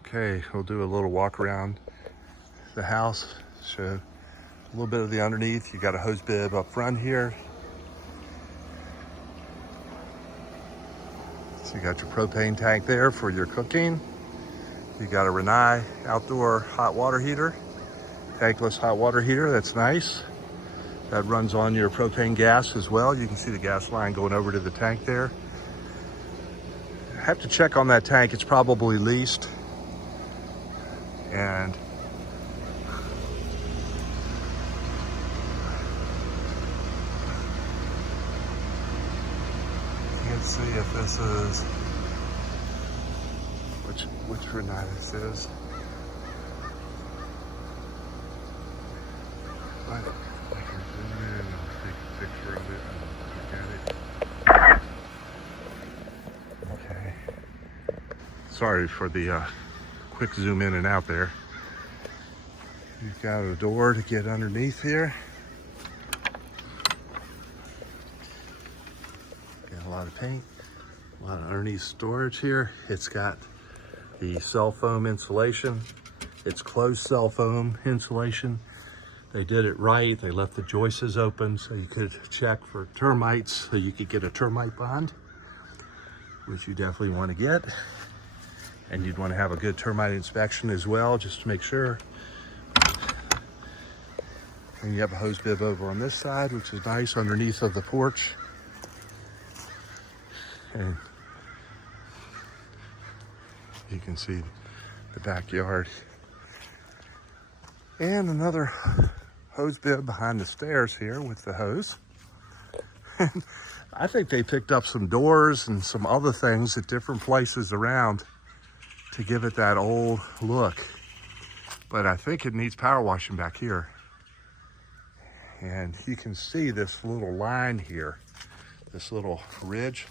Okay, we'll do a little walk around the house, show a little bit of the underneath. You got a hose bib up front here. So you got your propane tank there for your cooking. You got a Rinnai outdoor hot water heater, tankless hot water heater, that's nice. That runs on your propane gas as well. You can see the gas line going over to the tank there. I have to check on that tank, it's probably leased. And you can see if this is, which Rinnai this is. But I can zoom in and take a picture of it and look at it. Okay. Sorry for the quick zoom in and out there. You've got a door to get underneath here. Got a lot of paint, a lot of underneath storage here. It's got the cell foam insulation. It's closed cell foam insulation. They did it right. They left the joists open so you could check for termites, so you could get a termite bond, which you definitely want to get. And you'd want to have a good termite inspection as well, just to make sure. And you have a hose bib over on this side, which is nice, underneath of the porch. And you can see the backyard. And another hose bib behind the stairs here with the hose. I think they picked up some doors and some other things at different places around to give it that old look. But I think it needs power washing back here. And you can see this little line here, this little ridge,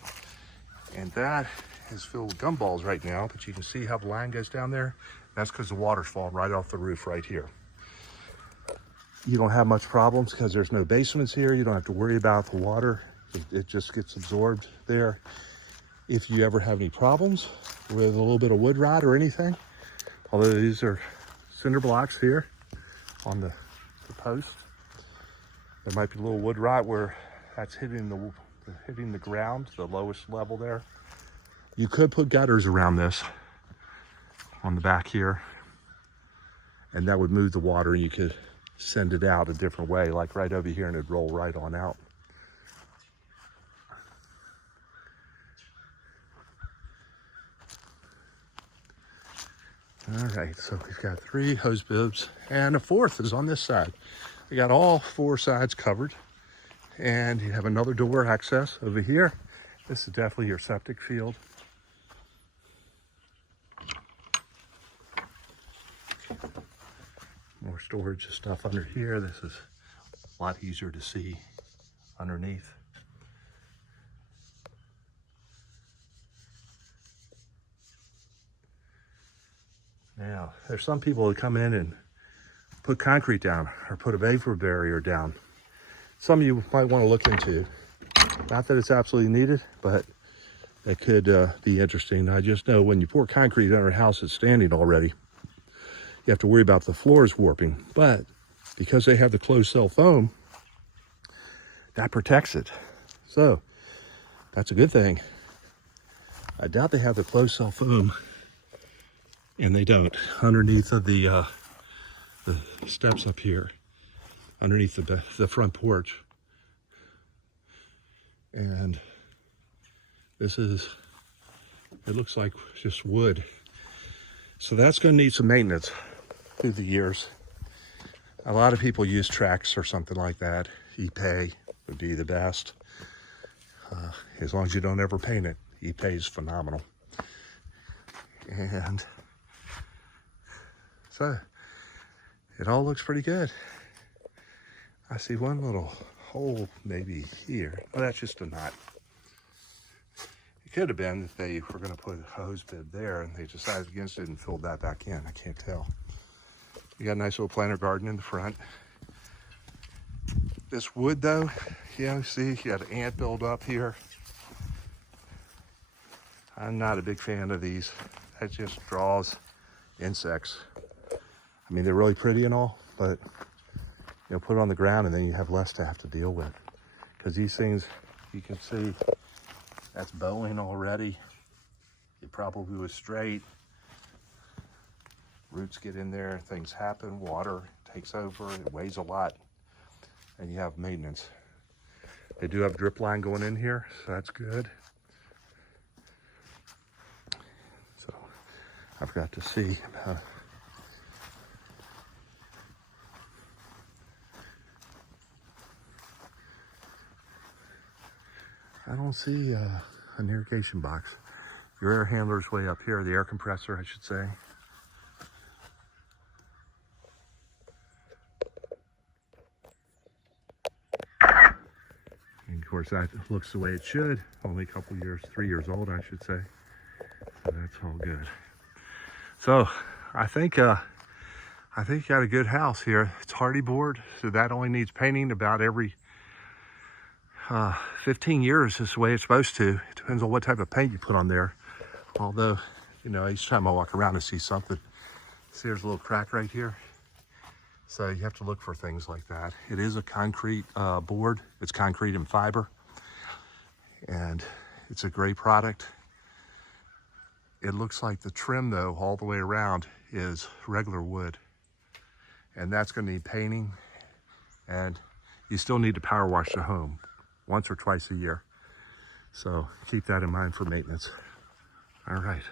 and that is filled with gumballs right now, but you can see how the line goes down there. That's because the water's falling right off the roof right here. You don't have much problems because there's no basements here. You don't have to worry about the water. It just gets absorbed there. If you ever have any problems with a little bit of wood rot or anything, although these are cinder blocks here on the post, there might be a little wood rot where that's hitting the ground, the lowest level there. You could put gutters around this on the back here, and that would move the water, and you could send it out a different way, like right over here, and it'd roll right on out. All right, so we've got 3 hose bibs, and a 4th is on this side. We got all 4 sides covered, and you have another door access over here. This is definitely your septic field. More storage of stuff under here. This is a lot easier to see underneath. Now, there's some people that come in and put concrete down or put a vapor barrier down. Some of you might want to look into. Not that it's absolutely needed, but it could be interesting. I just know when you pour concrete on a house that's standing already, you have to worry about the floors warping. But because they have the closed cell foam, that protects it. So that's a good thing. I doubt they have the closed cell foam, and they don't, underneath of the steps up here, underneath the front porch. And this is, it looks like just wood. So that's going to need some maintenance through the years. A lot of people use Trex or something like that. Ipe would be the best. As long as you don't ever paint it. Ipe is phenomenal. And so it all looks pretty good. I see one little hole maybe here. Oh, that's just a knot. It could have been that they were going to put a hose bib there and they decided against it and filled that back in. I can't tell. You got a nice little planter garden in the front. This wood though, see, you got an ant build up here. I'm not a big fan of these. That just draws insects. I mean, they're really pretty and all, but you know, put it on the ground and then you have less to have to deal with. Because these things, you can see that's bowing already. It probably was straight. Roots get in there, things happen, water takes over, it weighs a lot, and you have maintenance. They do have drip line going in here, so that's good. So I've got to see. I don't see an irrigation box. Your air handler's way up here, the air compressor, I should say. And of course, that looks the way it should. Only a couple years, 3 years old, I should say. So that's all good. So I think you got a good house here. It's hardy board, so that only needs painting about every 15 years is the way it's supposed to. It depends on what type of paint you put on there. Although, you know, each time I walk around I see something. See, there's a little crack right here. So you have to look for things like that. It is a concrete board. It's concrete and fiber. And it's a great product. It looks like the trim, though, all the way around is regular wood. And that's going to need painting. And you still need to power wash the home once or twice a year. So keep that in mind for maintenance. All right.